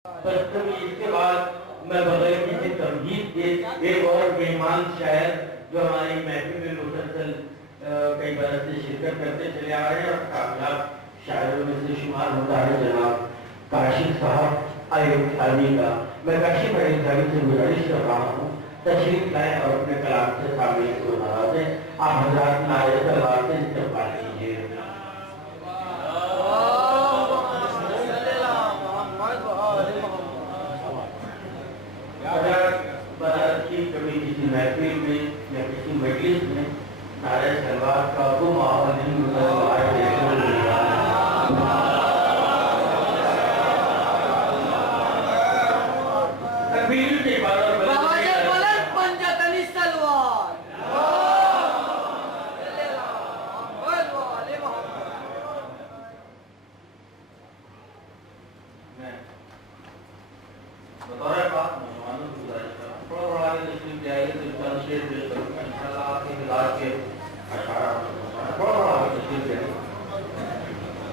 इसके बाद मैं बगैर किसी तमहीद के एक और मेहमान शायर जो हमारी महफिल में मुसलसल कई बरस से शिरकत करते चले आ रहे हैं और कामयाब शायरों में से शुमार होता है जनाब काशिफ साहब अयूब खानी का। मैं काशिफ अयूब खानी से गुजारिश कर रहा हूँ तशरीफ लाए और अपने कलाम से शामिल को नवाजे। आप हज़रात नारे तलवार से इस्तेमाल कीजिए। कभी किसी महफिल में या किसी मजलिस में नारे तलवार का वो माहौल नहीं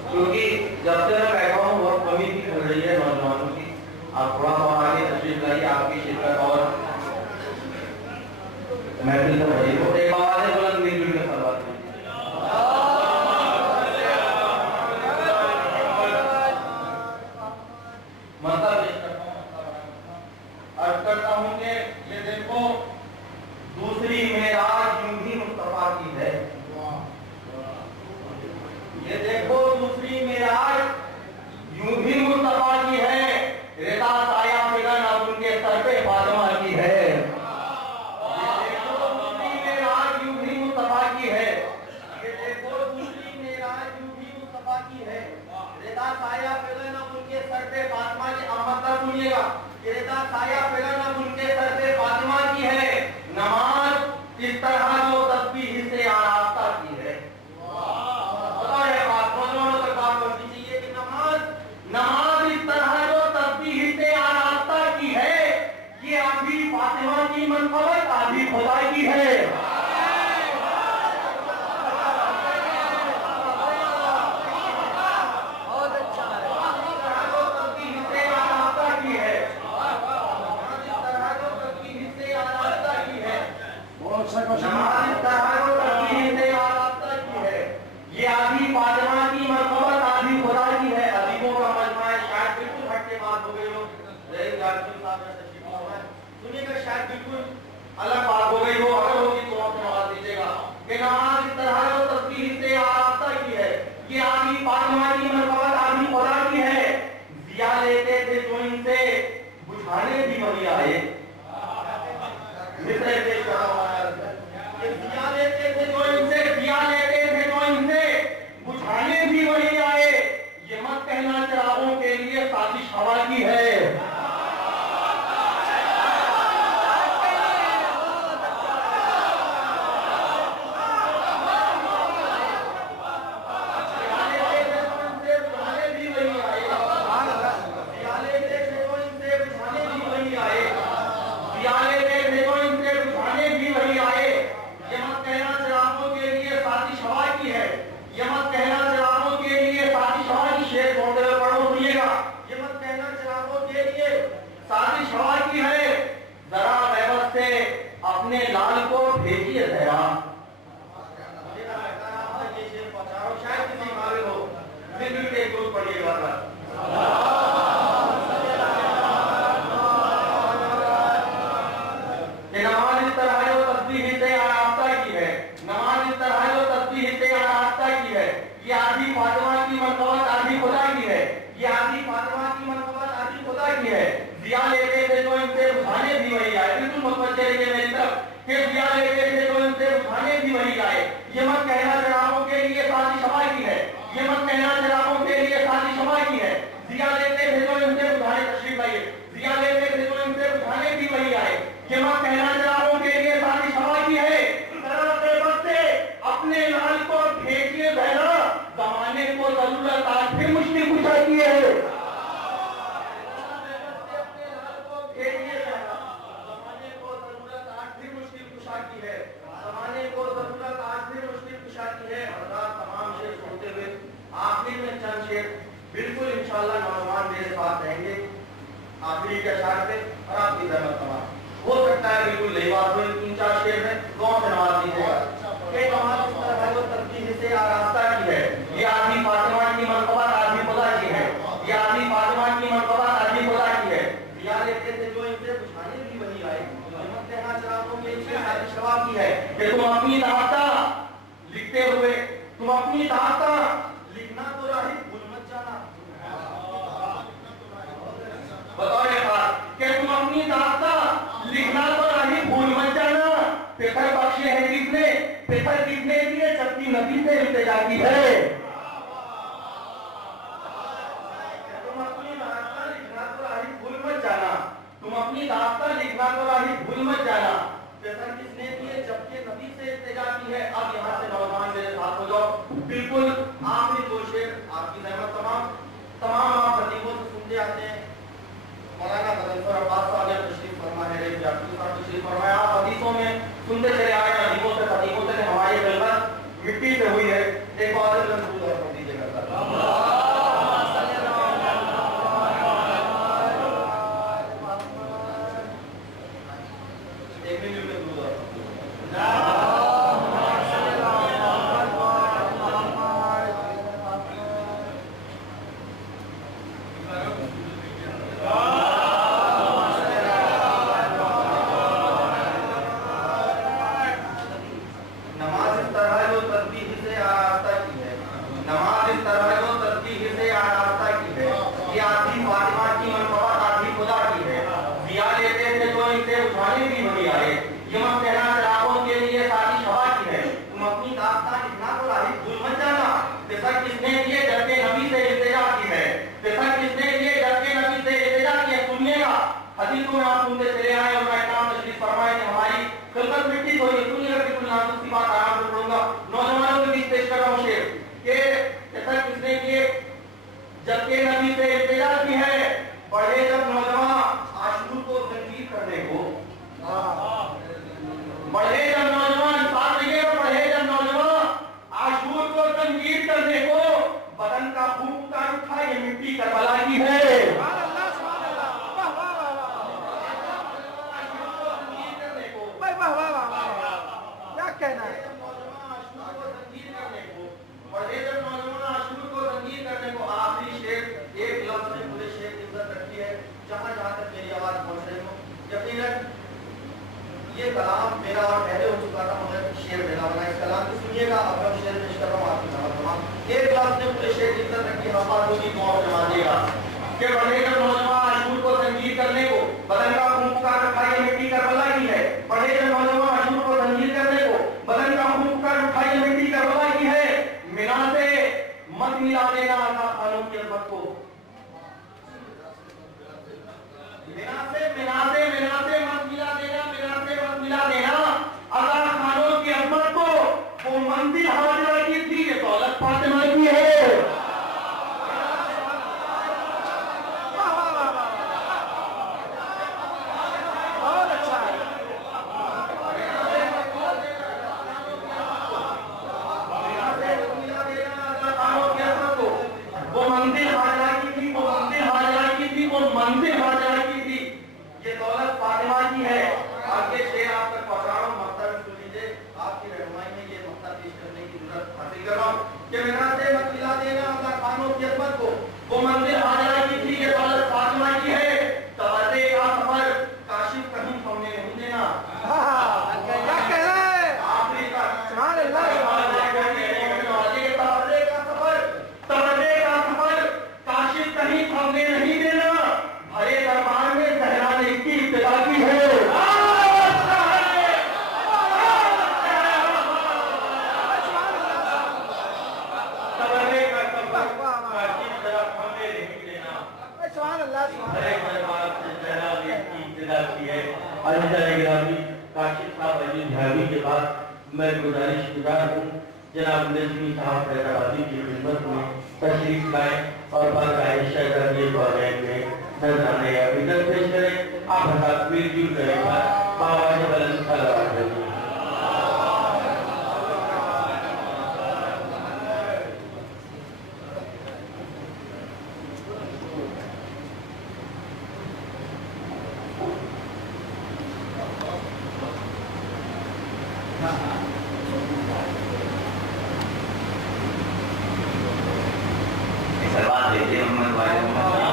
क्योंकि जब से मैं बैठा हूँ बहुत कमी भी हो रही है नौजवानों की। आप थोड़ा आगे तशरीफ लाइए, आपकी शिरकत और महफिल हो रही है। एक आवाज़ है बुलंद मिलजुल के सवाल अर्ज करता हूँ कि ये देखो दूसरी मेराज यूं ही मुस्तफा की है। ये देखो दूसरी मेराज यूं ही मुस्तफा की है। रेता साया फिगन अब उनके सर पे फातिमा की है। ये देखो दूसरी मेराज यूं ही मुस्तफा की है। ये देखो दूसरी मेराज यूं ही मुस्तफा की है। रेता साया फिगन अब उनके सर पे फातिमा की। अब मतलब सुनिएगा, रेता साया फिगन अब उनके सर पे फातिमा की है। नमाज इस तरह जो तस्बीह से आरास्ता की है। नमाज इस तरह जो तस्बीह से आरास्ता की है, ये आधी फातिमा की मनक़बत आधी खुदा की है। बहुत अच्छा है। जो तस्बीह से आरास्ता की है, इस तरह जो तस्बीह से आरास्ता की है, नमाज इस तरह जो तस्बीह से आरास्ता की है, ये आधी फातिमा की मनक़बत आधी खुदा की है। अदीबों का मजमा है, शायद बिल्कुल हटके बात हो गई हो। सुनिएगा, शायद बिल्कुल अलग बात हो गई हो, अगर होगी तो आप नवाज दीजिएगा कि नमाज इस तरह जो तस्बीह से आरास्ता की है, ये आधी फातिमा की मनक़बत आधी खुदा की है। दिया लेते थे जो इनसे बुझाने भी वही आए। दिया लेते थे जो इनसे, दिया लेते थे जो इनसे बुझाने भी वही आए। ये मत कहना चिरागों के लिए साजिश हवा की है। साजिश हवा की है। जरा गैबत से अपने लाल को भेजिए जरा। शायद किसी काबिल हो, दिल के दूर पड़िएगा। नमाज इस तरह जो तस्बीह से आरास्ता की है, नमाज इस तरह जो तस्बीह से आरास्ता की है, ये आधी फातिमा की मनक़बत आधी खुदा की है। ये आधी फातिमा की मनक़बत आधी खुदा की है। दिया लेते थे जो इनसे बुझाने भी वही आए। बिल्कुल मुतवज्जे रहिए मेरी तरफ कि दिया लेते थे जो इनसे बुझाने भी वही आए। ये मत कहना चिरागों के लिए साजिश हवा की है। ये मत कहना चिरागों के लिए साजिश हवा की है। दिया लेते थे जो इनसे बुझाने, तशरीफ लाइए, दिया लेते थे जो इनसे बुझाने भी वही आए। ये मत कहना चिरागों के लिए साजिश हवा की है। जरा गैबत से अपने लाल को भेजिए बहना, जमाने को जरूरत आज फिर मुश्किल कुशा की है। आखिर में चंद शेर बिल्कुल इंशाअल्लाह नौजवान मेरे साथ रहेंगे। आखिरी के अशार पे और आपकी जहमत तमाम हो सकता है बिल्कुल नई बात हो। 3-4 शेर में कौन से नमाज दीजिएगा कि नमाज इस तरह है जो तरतीब से आरास्ता की है। ये आदमी फातिमा की मनक़बत आदमी खुदा की है। ये आदमी फातिमा की मनक़बत आदमी खुदा की है। या लेते थे जो इनसे बुझाने भी वही आए। हिम्मत कहना चाहता हूं कि इसकी साजिश शवा की है कि तुम अपनी दाता लिखते हुए तुम अपनी दाता लिखना तो राही भूल मत जाना। बताओ कि तुम अपनी दाता लिखना तो राही भूल मत जाना। पेपर बख्शे है किसने? पेपर किसने दिए? जबकि नबी से इल्तिजा की है। तुम अपनी दाता लिखना तो राही भूल मत जाना। तुम अपनी दाता लिखना तो राही भूल मत जाना। पेपर किसने दिए? जबकि नबी से इल्तिजा की है। अब यहाँ से नौजवान मेरे साथ हो जाओ। बिल्कुल आखिरी 2 शेर आपकी रहमत तमाम आप खतीबों से सुनते आते हैं। मौलाना बदनसर अब्बास साहब ने तशरीफ फरमा है, जाफरी साहब तशरीफ फरमाया। आप हदीसों में सुनते चले आए हैं, हदीसों से खतीबों से हमारी गलबत मिट्टी से हुई है। एक बार मंजूर कर दीजिएगा सर। एक मिनट में हदीसों में आप सुनते चले आए और मैं काम तशरीफ फरमाए कि हमारी खिलकत मिट्टी तो ये सुनिएगा कि कुल नाम की बात आराम से पढ़ूंगा। नौजवानों के बीच पेश कर रहा हूं शेर के ऐसा किसने किए? जबकि नबी से इल्तिजा की है। पढ़े जब नौजवान आशूर को तंजीर करने को, बढ़े जब नौजवान साथ लगे पढ़े जब नौजवान आशूर को तंजीर करने को, बदन का खून उतार उठा ये मिट्टी करबला की है। कहना है आखिरी शेर एक लफ्ज में पूरे शेर की इज्जत रखी है। जहां जहां तक मेरी आवाज पहुंच रही हो, यकीनन ये कलाम मेरा और पहले हो चुका था, मगर शेर मेरा बना। इस कलाम को सुनिएगा। अब मैं शेर पेश कर रहा हूँ आपकी तमाम एक लफ्ज में पूरे शेर की इज्जत रखी। हमारा दूसरी मौत जमा देगा कि बढ़े जब नौजवान आशूर को तंजीर करने को, बदन का खून पुकार रखा ये मिट्टी करबला की है। बढ़े जब नौजवान आशूर को तंजीर करने को, बदन का खून पुकार रखा ये मिट्टी करबला की है। मिना से मत मिला देना अल्लाह खानों की अज़मत को। मिना से मत मिला देना, मिना से मत मिला देना अल्लाह खानों की अज़मत को। वो मंजिल हाजिरा की थी, ये दौलत फातिमा की है। मंजिल हाजिरा की थी, ये दौलत फातिमा की है। आगे शेर आप तक पहुंचा रहा हूं, मकसद सुन लीजिए। आपकी रहनुमाई में ये मकसद पेश करने की जरूरत हासिल कर रहा हूं कि मेरा से मत मिला देना अल्लाह खानों की अज़मत को। वो मंजिल हाजिरा की थी, ये दौलत फातिमा की है। तबर्रे का सफर काशिफ कहीं हमने नहीं देना। क्या कह रहा है? आखिरी तक तबर्रे का सफर काशिफ कहीं हमने नहीं देना। हरे दरबार में सहरा ने की इब्तिदा की है। तबर्रे का सफर काशिफ तरफ हमने नहीं देना। सुभान अल्लाह, हरे दरबार से सहरा ने की इब्तिदा की है। अज़ीज़-ए-गिरामी, काशिफ साहब अजीज झावी के बाद मैं गुजारिश गुजार हूँ जनाब नज़मी साहब हैदराबादी की खिदमत में तशरीफ लाए और बाकायदा करने वाले में नजराने या विदर पेश करें। आप हज़रात मिलजुल करें बाबा के बुलंद सलावत करें। भेजे मोहम्मद वाले मोहम्मद।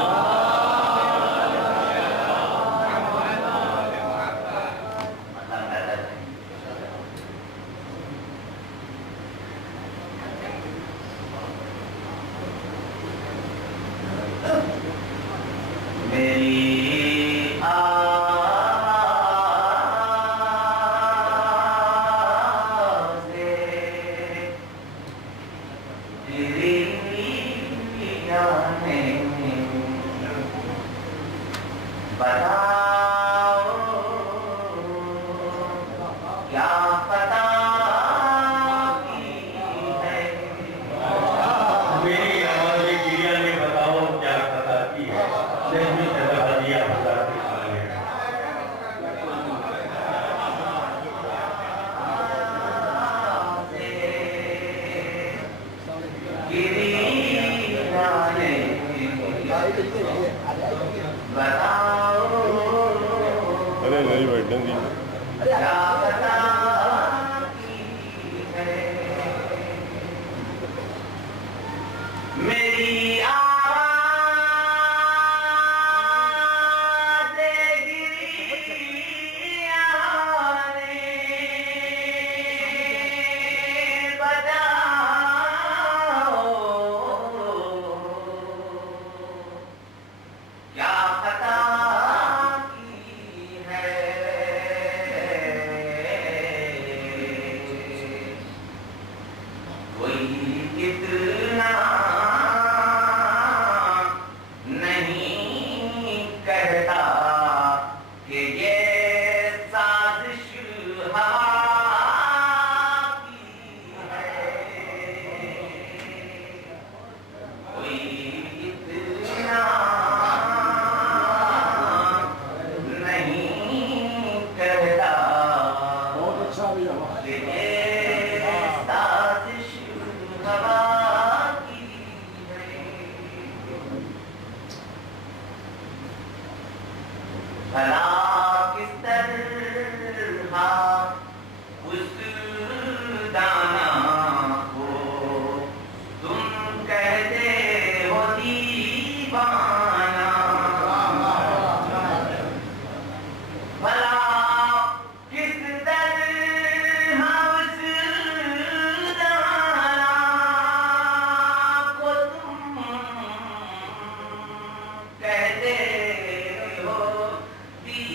मेरी बताओ क्या पता की है। मेरी आवाज़ गिरिया ने बताओ क्या पता की है। नहीं बता दिया पता अरे नहीं बैठने दी मेरी आवाज़ गिरिया ने बजाओ क्या पता की है। कोई कितना नहीं कहता कि ये साजिश हवा की है। कोई कितना नहीं कहता बहुत अच्छा भी है। कि ये साजिश हवा की है। भला किस तरह उस दाना को तुम कहते हो दीवाना। भला किस तरह उस दाना को तुम कहते हो दीवाना।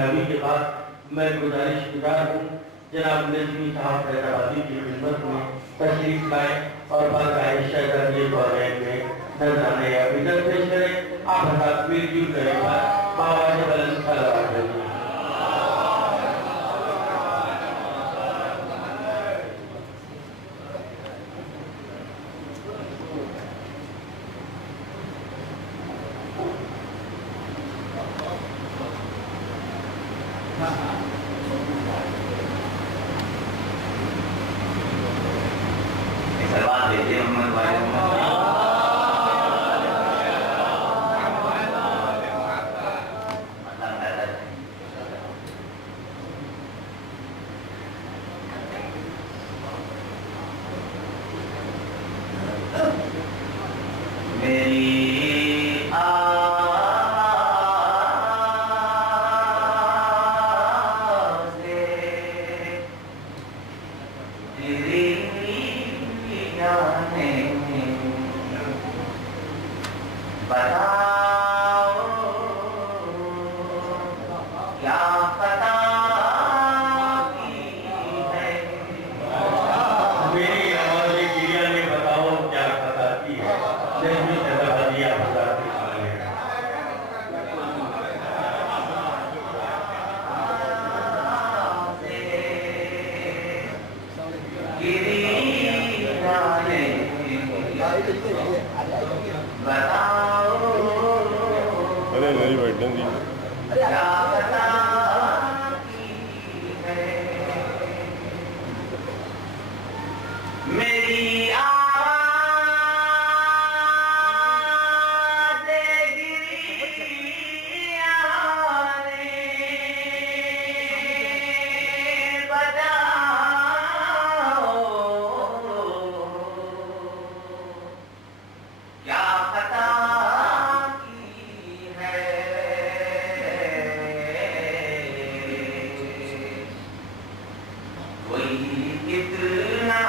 कामयाबी के बाद मैं गुजारिश गुजार हूँ जनाब नजमी साहब हैदराबादी की खिदमत में तशरीफ लाए और बाकायदा शहजादी कॉलेज में नजराने अभिनंदन पेश करें। आप हज़रात मिलजुल करें बाबा से बुलंद सलावत करें। सलवात भेजे मोहम्मद भाई मेरी बताओ क्या पता की है। मेरी आवाज़ गिरिया ने बताओ क्या पता की है। नजमी हैदराबादी आप हज़रात की सुनिए। बताओ अरे नहीं बैठने दी क्या पता की है। मेरी आवाज़ गिरिया ने बजाओ क्या पता की है। कोई कितना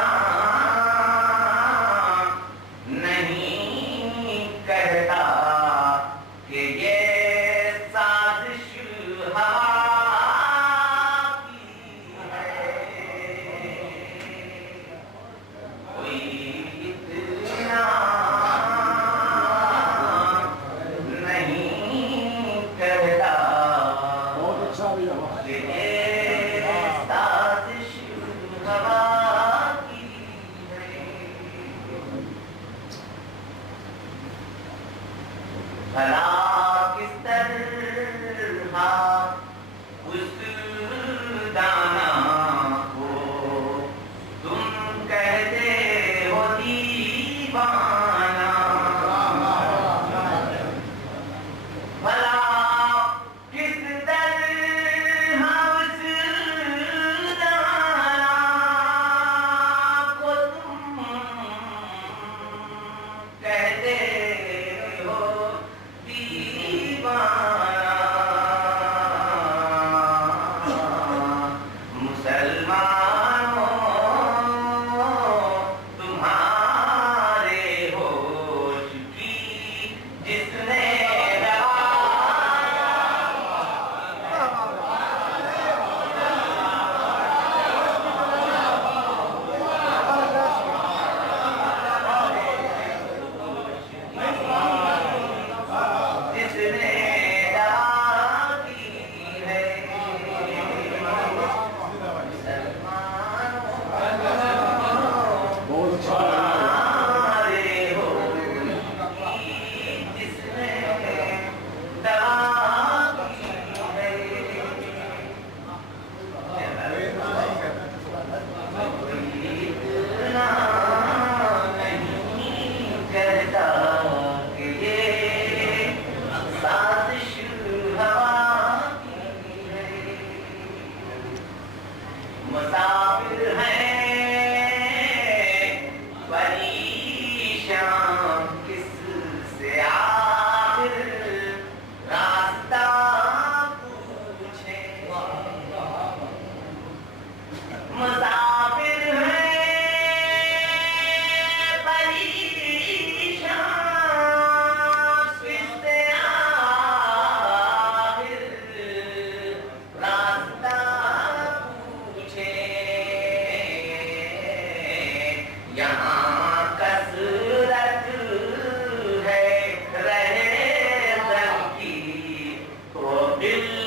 नहीं कहता कि ये साजिश हवा की है। कोई कितना नहीं कहता बहुत अच्छा भैया वाह। कि ये साजिश हवा की है। भला किस तरह उस दाना को तुम कहते हो दीवाना। भला किस तरह उस दाना को तुम कहते हो दीवाना। दिल